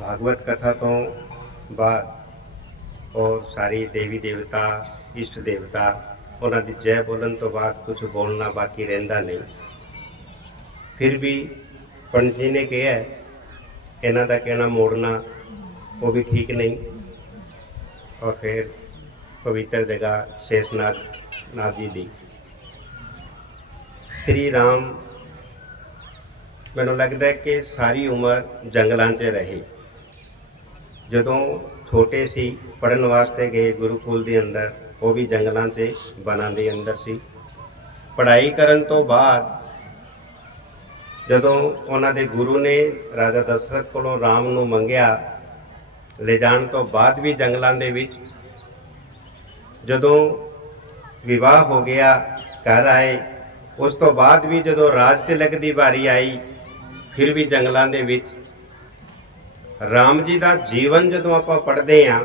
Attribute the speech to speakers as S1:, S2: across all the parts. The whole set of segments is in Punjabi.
S1: ਭਾਗਵਤ ਕਥਾ ਤੋਂ ਬਾਅਦ ਔਰ ਸਾਰੀ ਦੇਵੀ ਦੇਵਤਾ ਇਸ਼ਟ ਦੇਵਤਾ ਉਹਨਾਂ ਦੀ ਜੈ ਬੋਲਣ ਤੋਂ ਬਾਅਦ ਕੁਝ ਬੋਲਣਾ ਬਾਕੀ ਰਹਿੰਦਾ ਨਹੀਂ ਫਿਰ ਵੀ ਪੰਡਿਤ ਜੀ ਨੇ ਕਿਹਾ ਇਹਨਾਂ ਦਾ ਕਹਿਣਾ ਮੋੜਨਾ ਉਹ ਵੀ ਠੀਕ ਨਹੀਂ ਔਰ ਫਿਰ ਪਵਿੱਤਰ ਜਗ੍ਹਾ ਸ਼ੇਸ਼ਨਾਗ ਨਾਥ ਜੀ ਦੀ ਸ੍ਰੀ ਰਾਮ ਮੈਨੂੰ ਲੱਗਦਾ ਕਿ ਸਾਰੀ ਉਮਰ ਜੰਗਲਾਂ 'ਚ ਰਹੇ ਜਦੋਂ ਛੋਟੇ ਸੀ ਪੜਨ ਵਾਸਤੇ ਗਏ ਗੁਰੂਕੁਲ ਦੇ ਅੰਦਰ, ਉਹ ਵੀ ਜੰਗਲਾਂ 'ਤੇ ਬਨਾਂ ਦੇ ਅੰਦਰ ਸੀ। ਪੜ੍ਹਾਈ ਕਰਨ ਤੋਂ ਬਾਅਦ ਜਦੋਂ ਉਹਨਾਂ ਦੇ ਗੁਰੂ ਨੇ ਰਾਜਾ ਦਸ਼ਰਥ ਕੋਲੋਂ ਰਾਮ ਨੂੰ ਮੰਗਿਆ ਲੈ ਜਾਣ ਤੋਂ ਬਾਅਦ ਵੀ ਜੰਗਲਾਂ ਦੇ ਵਿੱਚ, ਜਦੋਂ ਵਿਵਾਹ ਹੋ ਗਿਆ, ਘਰ ਆਏ, ਉਸ ਤੋਂ ਬਾਅਦ ਵੀ ਜਦੋਂ ਰਾਜ ਤਿਲਕ ਦੀ ਵਾਰੀ ਆਈ, ਫਿਰ ਵੀ ਜੰਗਲਾਂ ਦੇ ਵਿੱਚ ਰਾਮ ਜੀ ਦਾ ਜੀਵਨ ਜਦੋਂ ਆਪਾਂ ਪੜ੍ਹਦੇ ਆਂ,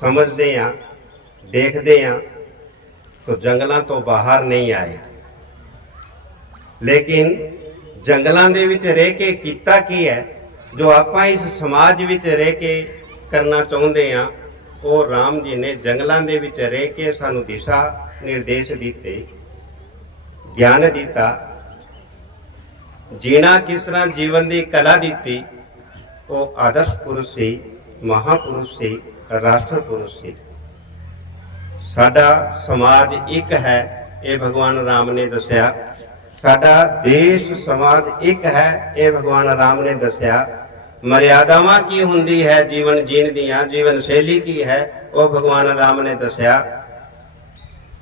S1: ਸਮਝਦੇ ਆਂ, ਦੇਖਦੇ ਆਂ, ਤਾਂ ਜੰਗਲਾਂ ਤੋਂ ਬਾਹਰ ਨਹੀਂ ਆਏ। ਲੇਕਿਨ ਜੰਗਲਾਂ ਦੇ ਵਿੱਚ ਰਹਿ ਕੇ ਕੀਤਾ ਕੀ ਹੈ? ਜੋ ਆਪਾਂ ਇਸ ਸਮਾਜ ਵਿੱਚ ਰਹਿ ਕੇ ਕਰਨਾ ਚਾਹੁੰਦੇ ਆਂ, ਉਹ ਰਾਮ ਜੀ ਨੇ ਜੰਗਲਾਂ ਦੇ ਵਿੱਚ ਰਹਿ ਕੇ ਸਾਨੂੰ ਦਿਸ਼ਾ ਨਿਰਦੇਸ਼ ਦਿੱਤੇ, ਗਿਆਨ ਦਿੱਤਾ, ਜੀਣਾ ਕਿਸ ਤਰ੍ਹਾਂ ਜੀਵਨ ਦੀ ਕਲਾ ਦਿੱਤੀ ਉਹ ਆਦਰਸ਼ ਪੁਰਸ਼ ਸੀ, ਮਹਾਪੁਰਸ਼ ਸੀ ਰਾਸ਼ਟਰ ਪੁਰਸ਼ ਸੀ। ਸਾਡਾ ਸਮਾਜ ਇੱਕ ਹੈ, ਇਹ ਭਗਵਾਨ ਰਾਮ ਨੇ ਦੱਸਿਆ। ਸਾਡਾ ਦੇਸ਼ ਸਮਾਜ ਇੱਕ ਹੈ, ਇਹ ਭਗਵਾਨ ਰਾਮ ਨੇ ਦੱਸਿਆ। ਮਰਿਆਦਾਵਾਂ ਕੀ ਹੁੰਦੀ ਹੈ, ਜੀਵਨ ਜੀਣ ਦੀਆਂ, ਜੀਵਨ ਸ਼ੈਲੀ ਕੀ ਹੈ, ਉਹ ਭਗਵਾਨ ਰਾਮ ਨੇ ਦੱਸਿਆ।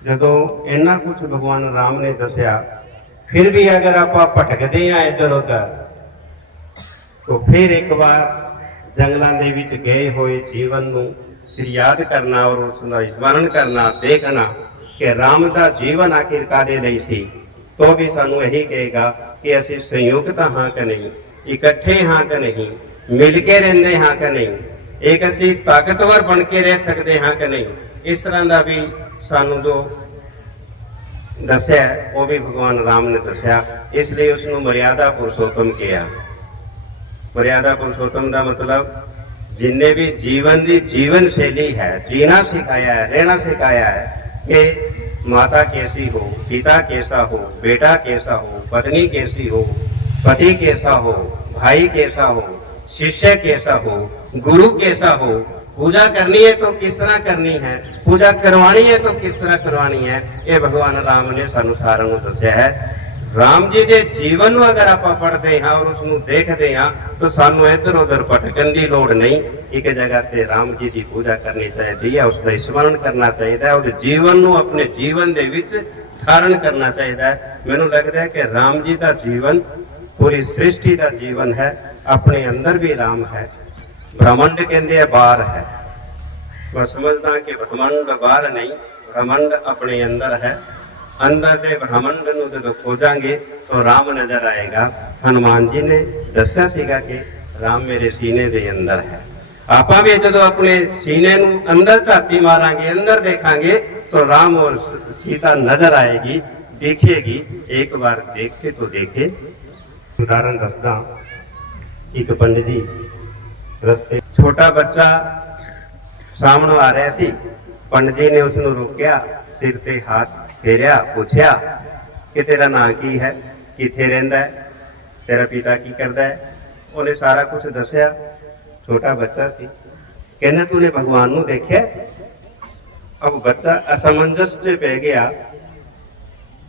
S1: ਜਦੋਂ ਇੰਨਾ ਕੁਝ ਭਗਵਾਨ ਰਾਮ ਨੇ ਦੱਸਿਆ, ਫਿਰ ਵੀ ਅਗਰ ਆਪਾਂ ਭਟਕਦੇ ਆ ਇੱਧਰ ਉੱਧਰ ਤਾਂ ਫਿਰ ਇੱਕ ਵਾਰ ਜੰਗਲਾਂ ਦੇ ਵਿੱਚ ਗਏ ਹੋਏ ਜੀਵਨ ਨੂੰ ਫਿਰ ਯਾਦ ਕਰਨਾ ਔਰ ਉਸ ਦਾ ਸਮਰਨ ਕਰਨਾ, ਦੇਖਣਾ ਕਿ ਰਾਮ ਦਾ ਜੀਵਨ ਆਖਿਰ ਕਾਦੇ ਲਈ ਸੀ। ਤੋਂ ਵੀ ਸਾਨੂੰ ਇਹੀ ਕਹੇਗਾ ਕਿ ਅਸੀਂ ਸੰਯੁਕਤ ਹਾਂ ਕਿ ਨਹੀਂ, ਇਕੱਠੇ ਹਾਂ ਕਿ ਨਹੀਂ, ਮਿਲ ਕੇ ਰਹਿੰਦੇ ਹਾਂ ਕਿ ਨਹੀਂ, ਇੱਕ ਅਸੀਂ ਤਾਕਤਵਰ ਬਣ ਕੇ ਰਹਿ ਸਕਦੇ ਹਾਂ ਕਿ ਨਹੀਂ। ਇਸ ਤਰ੍ਹਾਂ ਦਾ ਵੀ ਸਾਨੂੰ ਜੋ ਦੱਸਿਆ, ਉਹ ਵੀ ਭਗਵਾਨ ਰਾਮ ਨੇ ਦੱਸਿਆ, ਇਸ ਲਈ ਉਸ ਨੂੰ ਮਰਿਆਦਾ ਪੁਰਸ਼ੋਤਮ ਕਿਹਾ। ਮਰਿਆਦਾ ਪੁਰਸ਼ੋਤਮ ਦਾ ਮਤਲਬ ਜਿੰਨੇ ਵੀ ਜੀਵਨ ਦੀ ਜੀਵਨ ਸ਼ੈਲੀ ਹੈ ਜੀਣਾ ਸਿਖਾਇਆ ਹੈ ਰਹਿਣਾ ਸਿਖਾਇਆ ਹੈ ਕਿ ਮਾਤਾ कैसी हो पिता कैसा हो बेटा कैसा हो पत्नी कैसी हो पति कैसा हो भाई कैसा हो शिष्य कैसा हो गुरु कैसा हो पूजा करनी है तो किस तरह करनी है पूजा करवानी है तो किस तरह करवानी है ये भगवान राम ने ਸਾਨੂੰ ਸਾਰਿਆਂ ਨੂੰ ਦੱਸਿਆ ਹੈ ਰਾਮ ਜੀ ਦੇ ਜੀਵਨ ਨੂੰ ਅਗਰ ਆਪਾਂ ਪੜ੍ਹਦੇ ਹਾਂ, ਔਰ ਉਸ ਨੂੰ ਦੇਖਦੇ ਹਾਂ, ਤਾਂ ਸਾਨੂੰ ਇੱਧਰ ਉੱਧਰ ਭਟਕਣ ਦੀ ਲੋੜ ਨਹੀਂ। ਇੱਕ ਜਗ੍ਹਾ ਤੇ ਰਾਮ ਜੀ ਦੀ ਪੂਜਾ ਕਰਨੀ ਚਾਹੀਦੀ ਹੈ ਉਸ ਦਾ ਸਮਰਨ ਕਰਨਾ ਚਾਹੀਦਾ ਹੈ, ਉਹਦੇ ਜੀਵਨ ਨੂੰ ਆਪਣੇ ਜੀਵਨ ਦੇ ਵਿੱਚ ਧਾਰਨ ਕਰਨਾ ਚਾਹੀਦਾ ਹੈ। ਮੈਨੂੰ ਲੱਗਦਾ ਹੈ ਕਿ ਰਾਮ ਜੀ ਦਾ ਜੀਵਨ, ਪੂਰੀ ਸ੍ਰਿਸ਼ਟੀ ਦਾ ਜੀਵਨ ਹੈ, ਆਪਣੇ ਅੰਦਰ ਵੀ ਰਾਮ ਹੈ। ਬ੍ਰਹਮੰਡ ਕਹਿੰਦੇ ਆ ਬਾਹਰ ਹੈ। ਮੈਂ ਸਮਝਦਾ ਕਿ ਬ੍ਰਹਮੰਡ ਬਾਹਰ ਨਹੀਂ, ਬ੍ਰਹਮੰਡ ਆਪਣੇ ਅੰਦਰ ਹੈ। ਅੰਦਰ ਦੇ ਬ੍ਰਹਮੰਡ ਨੂੰ ਜਦੋਂ ਖੋਜਾਂਗੇ ਤਾਂ ਰਾਮ ਨਜ਼ਰ ਆਏਗਾ ਹਨੂਮਾਨ ਜੀ ਨੇ ਦੱਸਿਆ ਸੀਗਾ ਕਿ ਰਾਮ ਮੇਰੇ ਸੀਨੇ ਦੇ ਅੰਦਰ ਹੈ ਆਪਾਂ ਵੀ ਜਦੋਂ ਆਪਣੇ ਸੀਨੇ ਨੂੰ ਅੰਦਰ ਝਾਤੀ ਮਾਰਾਂਗੇ ਅੰਦਰ ਦੇਖਾਂਗੇ ਤਾਂ ਰਾਮ ਔਰ ਸੀਤਾ ਨਜ਼ਰ ਆਏਗੀ ਦੇਖੇਗੀ ਇੱਕ ਵਾਰ ਦੇਖ ਕੇ तो देखे ਉਦਾਹਰਨ ਦੱਸਦਾ ਇੱਕ ਪੰਡਿਤ ਜੀ ਰਸਤੇ ਛੋਟਾ ਬੱਚਾ ਸਾਹਮਣੇ ਆ ਰਿਹਾ ਸੀ ਪੰਡਿਤ ਜੀ ਨੇ ਉਸ ਨੂੰ ਰੋਕਿਆ ਸਿਰ ਤੇ ਹੱਥ ਫੇਰਿਆ ਪੁੱਛਿਆ ਕਿ ਤੇਰਾ ਨਾਂ ਕੀ ਹੈ ਕਿੱਥੇ ਰਹਿੰਦਾ ਹੈ ਤੇਰਾ ਪਿਤਾ ਕੀ ਕਰਦਾ ਹੈ ਉਹਨੇ ਸਾਰਾ ਕੁਝ ਦੱਸਿਆ ਛੋਟਾ ਬੱਚਾ ਸੀ ਕਹਿੰਦਾ ਤੂਨੇ ਭਗਵਾਨ ਨੂੰ ਦੇਖਿਆ अब बच्चा असमंजस से पै गया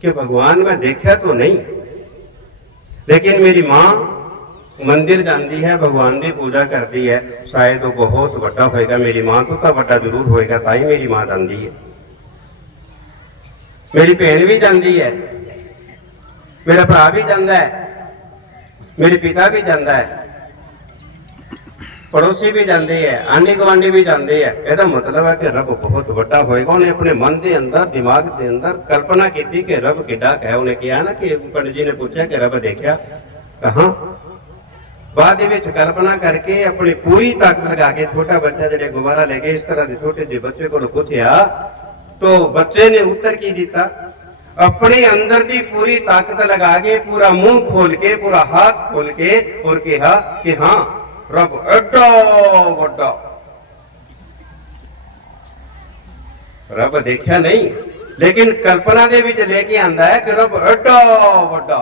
S1: कि भगवान मैं देखा तो नहीं लेकिन मेरी माँ ਮੰਦਿਰ ਜਾਂਦੀ ਹੈ ਭਗਵਾਨ ਦੀ ਪੂਜਾ ਕਰਦੀ ਹੈ ਸ਼ਾਇਦ ਉਹ ਬਹੁਤ ਵੱਡਾ ਹੋਏਗਾ ਮੇਰੀ ਮਾਂ ਤੋਂ ਤਾਂ ਵੱਡਾ ਜ਼ਰੂਰ ਹੋਏਗਾ ਤਾਂ ਹੀ ਮੇਰੀ ਮਾਂ ਜਾਂਦੀ ਹੈ ਮੇਰੀ ਭੈਣ ਵੀ ਜਾਂਦੀ ਹੈ। ਮੇਰਾ ਭਰਾ ਵੀ ਜਾਂਦਾ ਹੈ। ਮੇਰੇ ਪਿਤਾ ਵੀ ਜਾਂਦਾ ਹੈ। ਪੜੋਸੀ ਵੀ ਜਾਂਦੇ ਹੈ। ਆਂਢੀ ਗੁਆਂਢੀ ਵੀ ਜਾਂਦੇ ਹੈ। ਇਹਦਾ ਮਤਲਬ ਹੈ ਕਿ ਰੱਬ ਬਹੁਤ ਵੱਡਾ ਹੋਏਗਾ। ਉਹਨੇ ਆਪਣੇ ਮਨ ਦੇ ਅੰਦਰ, ਦਿਮਾਗ ਦੇ ਅੰਦਰ ਕਲਪਨਾ ਕੀਤੀ ਕਿ ਰੱਬ ਕਿੱਡਾ ਕੁ ਹੈ। ਉਹਨੇ ਕਿਹਾ ਨਾ ਕਿ ਪੰਡਿਤ ਜੀ ਨੇ ਪੁੱਛਿਆ ਕਿ ਰੱਬ ਦੇਖਿਆ। ਕਹਾਂ ਬਾਅਦ ਦੇ ਵਿੱਚ ਕਲਪਨਾ ਕਰਕੇ ਆਪਣੀ ਪੂਰੀ ਤਾਕਤ ਲਗਾ ਕੇ ਛੋਟਾ ਬੱਚਾ ਜਿਹੜੇ ਗੁਬਾਰਾ ਲੈ ਕੇ ਇਸ ਤਰ੍ਹਾਂ ਦੇ ਛੋਟੇ ਜਿਹੇ ਬੱਚੇ ਕੋਲ ਪੁੱਛਿਆ तो ਬੱਚੇ ਨੇ ਉੱਤਰ ਕੀ ਦਿੱਤਾ? ਆਪਣੇ ਅੰਦਰ ਦੀ ਪੂਰੀ ਤਾਕਤ ਲਗਾ ਕੇ, ਪੂਰਾ ਮੂੰਹ ਖੋਲ ਕੇ, ਪੂਰਾ ਹੱਥ ਖੋਲ ਕੇ ਔਰ ਕਿਹਾ ਕਿ ਹਾਂ, ਰੱਬ ਐਡਾ ਵੱਡਾ। ਰੱਬ ਦੇਖਿਆ ਨਹੀਂ, ਲੇਕਿਨ ਕਲਪਨਾ ਦੇ ਵਿੱਚ ਲੈ ਕੇ ਆਂਦਾ ਹੈ ਕਿ ਰੱਬ ਐਡਾ ਵੱਡਾ।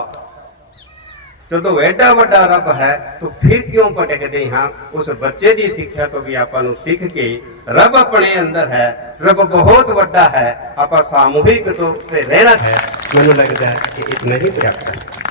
S1: ਜਦੋਂ ਐਡਾ ਵੱਡਾ ਰੱਬ ਹੈ, ਤਾਂ ਫਿਰ ਕਿਉਂ ਭਟਕਦੇ ਹਾਂ? ਉਸ ਬੱਚੇ ਦੀ ਸਿੱਖਿਆ ਤੋਂ ਵੀ ਆਪਾਂ ਨੂੰ ਸਿੱਖ ਕੇ ਰੱਬ ਆਪਣੇ ਅੰਦਰ ਹੈ, ਰੱਬ ਬਹੁਤ ਵੱਡਾ ਹੈ, ਆਪਾਂ ਸਾਮੂਹਿਕ ਤੌਰ ਤੇ ਰਹਿਣਾ ਹੈ। ਮੈਨੂੰ ਲੱਗਦਾ ਕਿ ਇਤਨਾ ਹੀ ਪ੍ਰਾਪਤ ਹੈ।